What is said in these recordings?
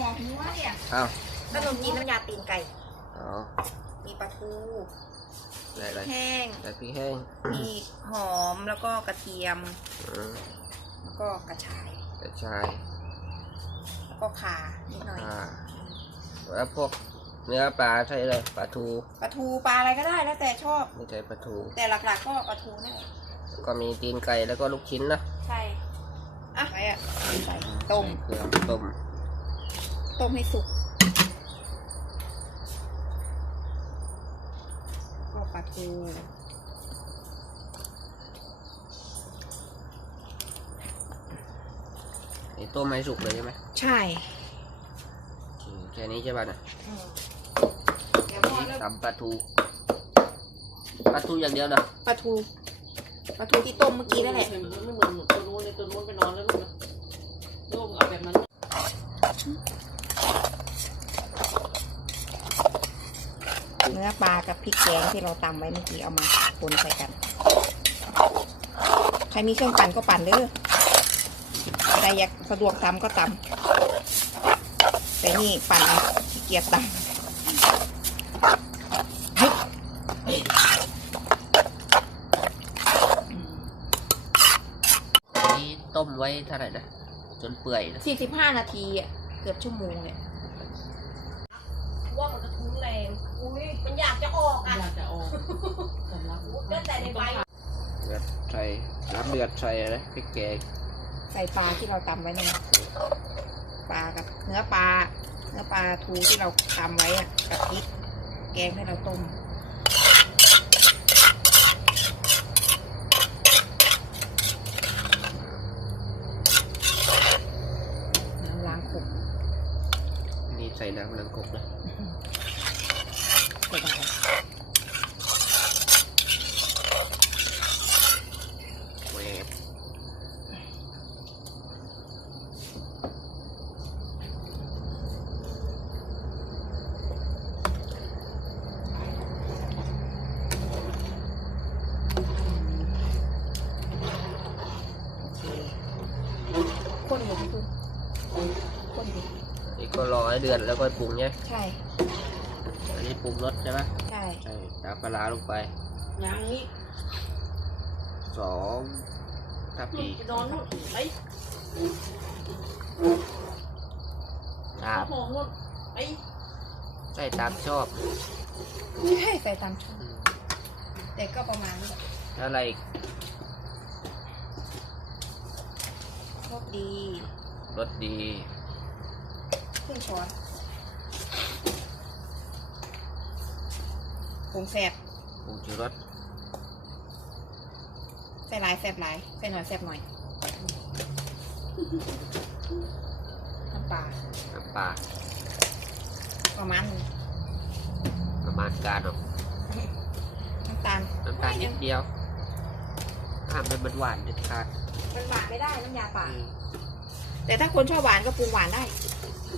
หมอหัวเนี่ยอ้าวขนมจีนน้ำยาตีนไก่ อ๋อมีปลาทูได้อะไรแห้ง ได้พริกแห้งมีหอมแล้วก็กระเทียม อืมแล้วก็กระชาย กระชายแล้วก็ข่านิดหน่อยอ่าแล้วพวกเนื้อปลาใช่เลยปลาทูปลาทูปลาอะไรก็ได้แล้วแต่ชอบ ไม่ใช่ปลาทูแต่หลักๆก็ปลาทูนั่นแหละแล้วก็มีตีนไก่แล้วก็ลูกชิ้นนะใช่ อะไปอะใส่ต้ม ใส่เครื่องต้ม ต้มให้สุกก็ปลาทูนี่ต้มให้สุกเลยใช่ไหมใช่โอเคแค่นี้ใช่ป่ะเนี่ยเดี๋ยวพ่อนี่เริ่มตำปลาทูปลาทูอย่างเดียวนะปลาทูปลาทูที่ต้มเมื่อกี้นั่นแหละไม่เหมือนไม่เหมือนตัวนู้นเลยตัวนู้นไปนอนแล้วลูกนะลูกเอาแบบนั้น เนื้อปลากับพริกแกงที่เราตำไว้เมื่อกี้เอามาคนใส่กัน ใครมีเครื่องปั่นก็ปั่นเด้อใครอยากสะดวกตำก็ตำแต่นี่ปั่นเอาขี้เกียจตำนี่ต้มไว้เท่าไหร่นะจนเปื่อยนะสี่สิบห้านาทีอะเกือบชั่วโมงเนี่ย อุ้ยมันอยากจะออกอะอยากจะออกสำลักก็แต่ในใบเดือดใส่น้ำเดือดใส่อะไรพริกแกงใส่ปลาที่เราตำไว้เนี่ยปลากับเนื้อปลา เนื้อปลาทูที่เราตำไว้อะกับพริกแกงให้เราต้มน้ำล้างขบนี่ใส่น้ำลังกบนะ เสร็จแล้วแหวบโอเคข้นหมดทุกคนข้นดินี่ก็รอให้เดือดแล้วก็ปรุงเนี่ยใช่ อันนี้ปรุงรสใช่ไหมใช่ใช่ตามปลาร้าลงไปอย่างนี้สองทัพลูพีกไปนอนลูกไอ้ตาข้าวมหอมลูกไอ้ใส่ตามชอบใช่ใส่ตามชอบแต่ก็ประมาณนี้แหละแล้วอะไรอีกโชคดีรสดีครึ่งช้อน ผงแสบปรุงชูรสใส่หลายแสบหลายใส่หน่อยแสบหน่อยน้ำปลาน้ำปลาประมาณหนึงประมาณการหรอกน้ำตาลน้ำตาลนิดเดียวห้ามให้มันหวานเด็ดขาดมันหวานไม่ได้น้ำยาป่าแต่ถ้าคนชอบหวานก็ปรุงหวานได้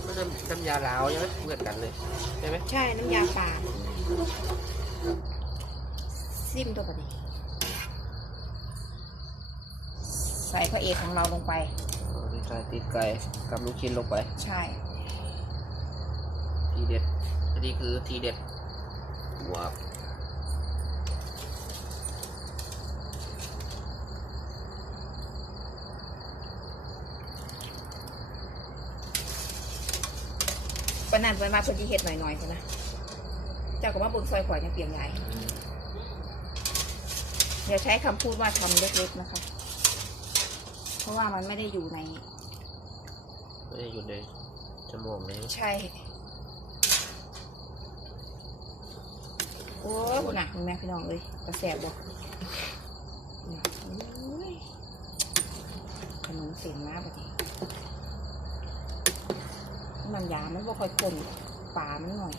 มันน้ำน้ำยาลาวใช่ไหมเหมือนกันเลยใช่ไหมใช่น้ำยาป่า ซิมตัวปนี้ ใส่พระเอกของเราลงไปเอาที่ใส่ตีนไก่กับลูกชิ้นลงไป ใช่ ทีเด็ดอันนี้คือทีเด็ดว้าวปานนันเพิ่นมาเพิ่นสิเฮ็ดหน่อยๆพุ่นนะ เจ้าก็มาเบิ่งซอยข่อยยังเปลี่ยนใหญ่ อย่าใช้คำพูดว่าทำเล็กๆนะคะ เพราะว่ามันไม่ได้อยู่ใน ไม่ได้อยู่ในชั่วโมงเลยใช่ โอ้ยคุณน่ะคุณแม่พี่น้องเอ้ยกระแสบบ่น่ะโอ้ยขนมเสียงมากแบบนี้มันยามันบ่ค่อยข้นปลามันหน่อย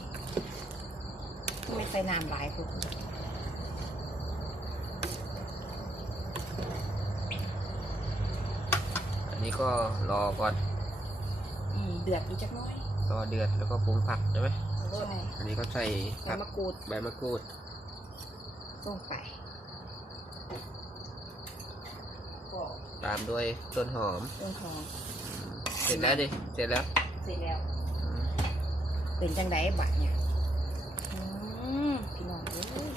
ไม่ใส่น้ำหลายพวก นี้ก็รอก่อนเดือดอีกจักน้อยรอเดือดแล้วก็ปรุงผักใช่ไหมใช่อันนี้ก็ใส่ใบมะกรูดใบมะกรูด ลงไปก็ตามด้วยต้นหอม เคหอมเสร็จแล้วดิ เสร็จแล้วเสร็จแล้ว อืมเป็นจังไดบัดเนี่ยอืมพี่น้องเอ้ย